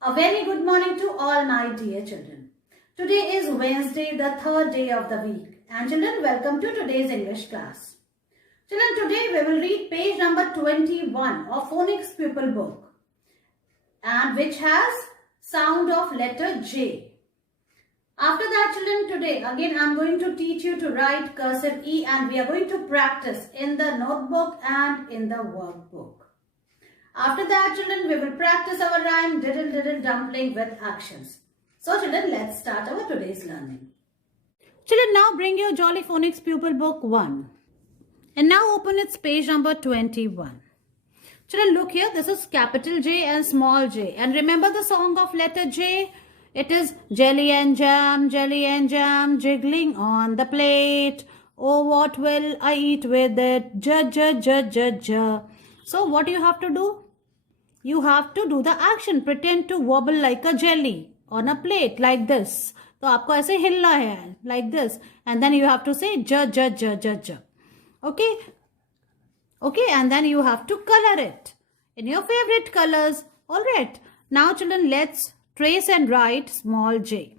A very good morning to all my dear children. Today is Wednesday, the third day of the week. And children, welcome to today's English class. Children, today we will read page number 21 of Phonics Pupil book, and which has sound of letter J. After that, children, today again I am going to teach you to write cursive E, and we are going to practice in the notebook and in the workbook. After that, children, we will practice our rhyme diddle diddle dumpling with actions. So children, let's start our today's learning. Children, now bring your Jolly Phonics Pupil Book 1. And now open its page number 21. Children, look here. This is capital J and small j. And remember the song of letter J? It is jelly and jam, jiggling on the plate. Oh, what will I eat with it? Ja. So what do you have to do? You have to do the action. Pretend to wobble like a jelly on a plate like this. तो आपको ऐसे हिलना है like this, and then you have to say ja. Okay, and then you have to color it in your favorite colors. All right. Now, children, let's trace and write small j.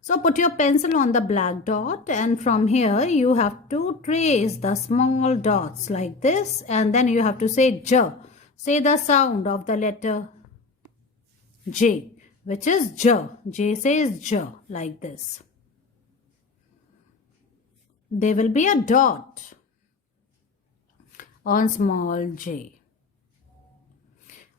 So put your pencil on the black dot, and from here you have to trace the small dots like this, and then you have to say j. Say the sound of the letter J, which is j. J says j like this. There will be a dot on small j.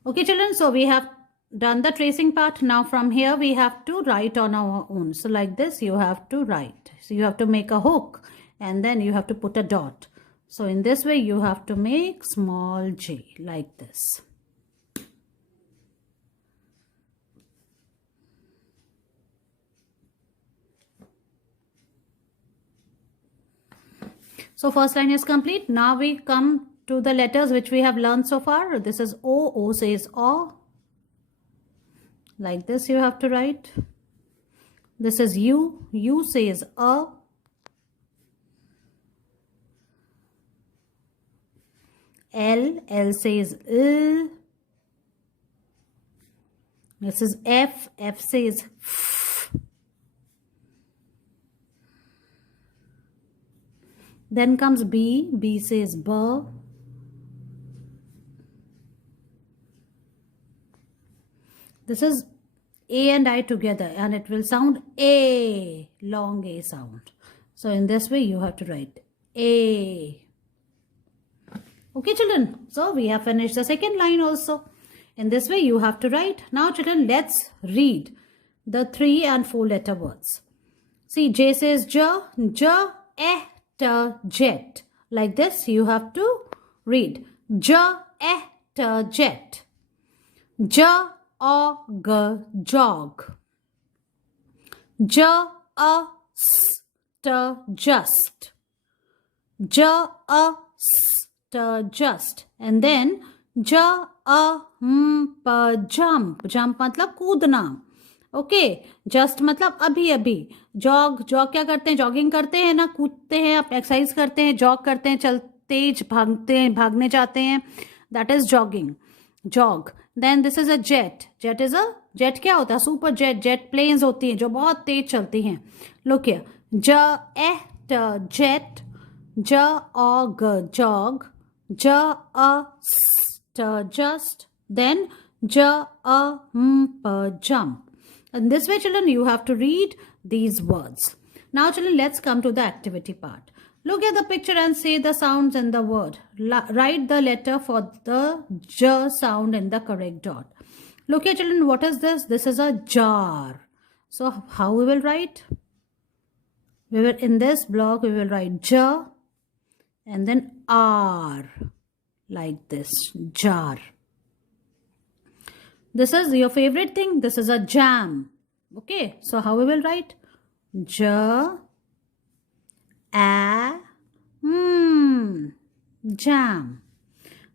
Okay, children, so we have done the tracing part. Now from here we have to write on our own. So like this you have to write. So you have to make a hook, and then you have to put a dot. So in this way you have to make small j like this. So first line is complete. Now we come to the letters which we have learned so far. This is O. O says O. Like this you have to write. This is U. U says A. L. L says L. This is F. F says F. Then comes B. B says B. This is A and I together, and it will sound A, long A sound. So in this way you have to write A. Okay, children. So we have finished the second line also. In this way you have to write. Now, children, let's read the 3 and 4 letter words. See, J says J, jet. Like this you have to read. Jet. Jog. Just. Just. And then jump मतलब कूदना. Okay, just मतलब अभी. Jog क्या करते हैं? Jogging करते हैं ना, कूदते हैं, आप एक्सरसाइज करते हैं, जॉग करते हैं, तेज भागते हैं, भागने जाते हैं. That is jogging. Jog. Then this is a jet. Jet क्या होता है? सुपर जेट प्लेन्स होती हैं जो बहुत तेज चलती हैं. Look here. Jet. Jog. Just. Then jump. In this way, children, you have to read these words. Now, children, let's come to the activity part. Look at the picture and say the sounds in the word. Write the letter for the j sound in the correct dot. Look here, children, what is this? This is a jar. So how we will write? In this block, we will write j and then r like this, jar. This is your favorite thing. This is a jam. Okay, so how we will write? Jam.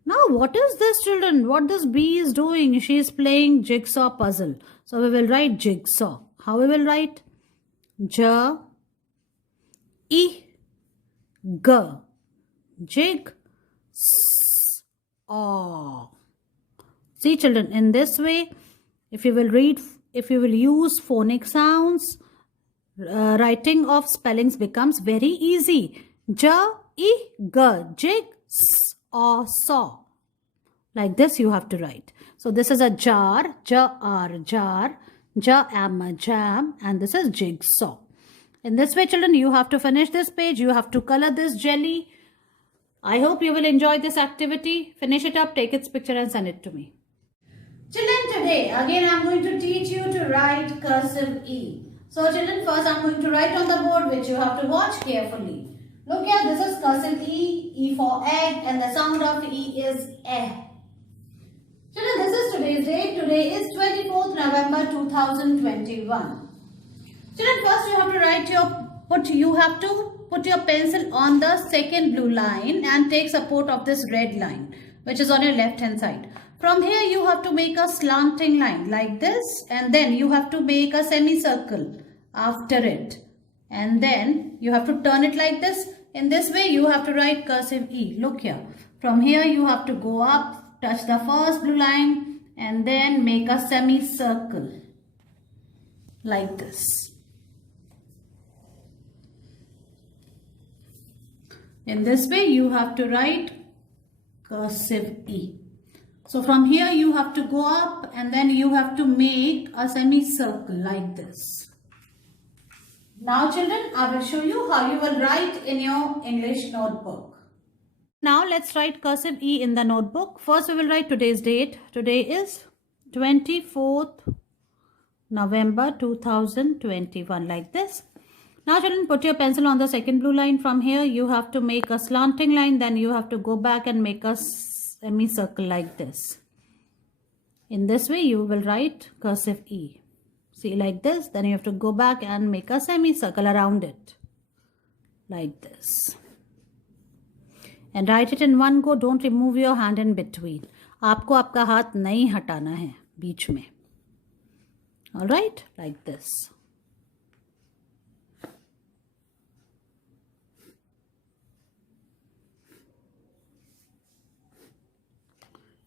Now, what is this, children? What this bee is doing? She is playing jigsaw puzzle. So we will write jigsaw. How we will write? J, I, G. Jig, S, aw. See, children, in this way If you will use phonic sounds, writing of spellings becomes very easy. J, E, G, jig, S, or saw. Like this you have to write. So this is a jar, jar, jam, jam, and this is jigsaw. In this way, children, you have to finish this page. You have to color this jelly. I hope you will enjoy this activity. Finish it up, take its picture and send it to me. Children, today again I am going to teach you to write cursive E. So children, first I am going to write on the board, which you have to watch carefully. Look here, this is cursive E, E for egg, and the sound of E is eh. Children, this is today's date. Today is 24th November 2021. Children, first you have to put your pencil on the second blue line and take support of this red line, which is on your left hand side. From here you have to make a slanting line like this, and then you have to make a semicircle after it, and then you have to turn it like this. In this way you have to write cursive E. Look here. From here you have to go up, touch the first blue line, and then make a semicircle like this. In this way you have to write cursive E. So from here you have to go up, and then you have to make a semicircle like this. Now children, I will show you how you will write in your English notebook. Now let's write cursive E in the notebook. First we will write today's date. Today is 24th November 2021 like this. Now children, put your pencil on the second blue line. From here you have to make a slanting line, then you have to go back and make a semicircle like this. In this way you will write cursive E. See, like this, then you have to go back and make a semicircle around it like this, and write it in one go. Don't remove your hand in between. आपको आपका हाथ नहीं हटाना है बीच में. All right, like this.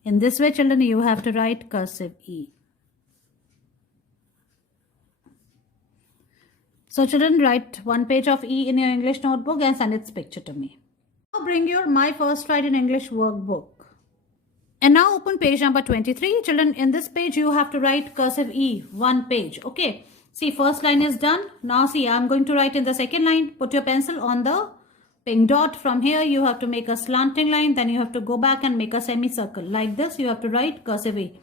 In this way, children, you have to write cursive E. So children, write one page of E in your English notebook and send its picture to me. Now bring your My First Write in English workbook. And now open page number 23. Children, in this page, you have to write cursive E, one page. Okay. See, first line is done. Now see, I'm going to write in the second line. Put your pencil on the pink dot. From here, you have to make a slanting line. Then you have to go back and make a semicircle. Like this, you have to write cursive E.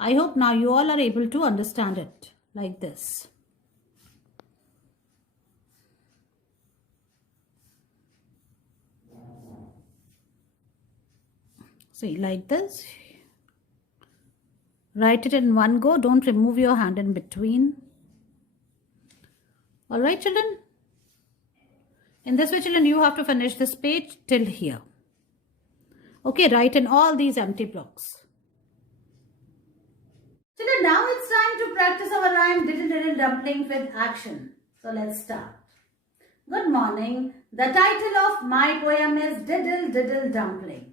I hope now you all are able to understand it. Like this. See, like this. Write it in one go. Don't remove your hand in between. Alright, children. In this way, children, you have to finish this page till here. Okay, write in all these empty blocks. Children, now it's time to practice our rhyme Diddle Diddle Dumpling with action. So let's start. Good morning. The title of my poem is Diddle Diddle Dumpling.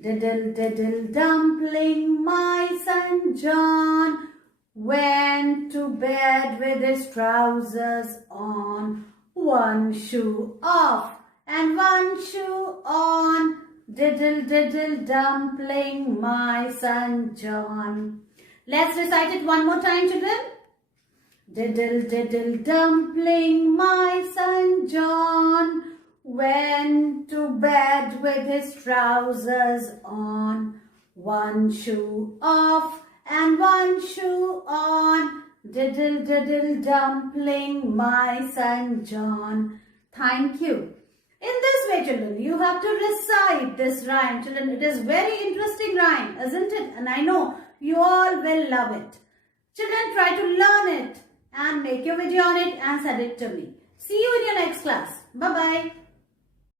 Diddle diddle dumpling, my son John went to bed with his trousers on, one shoe off and one shoe on. Diddle diddle dumpling, my son John. Let's recite it one more time, children. Diddle diddle dumpling, my son John went to bed with his trousers on, one shoe off and one shoe on. Diddle diddle dumpling, my son John. Thank you. In this way, children, you have to recite this rhyme. Children, it is very interesting rhyme, isn't it? And I know you all will love it. Children, try to learn it and make your video on it and send it to me. See you in your next class. Bye-bye.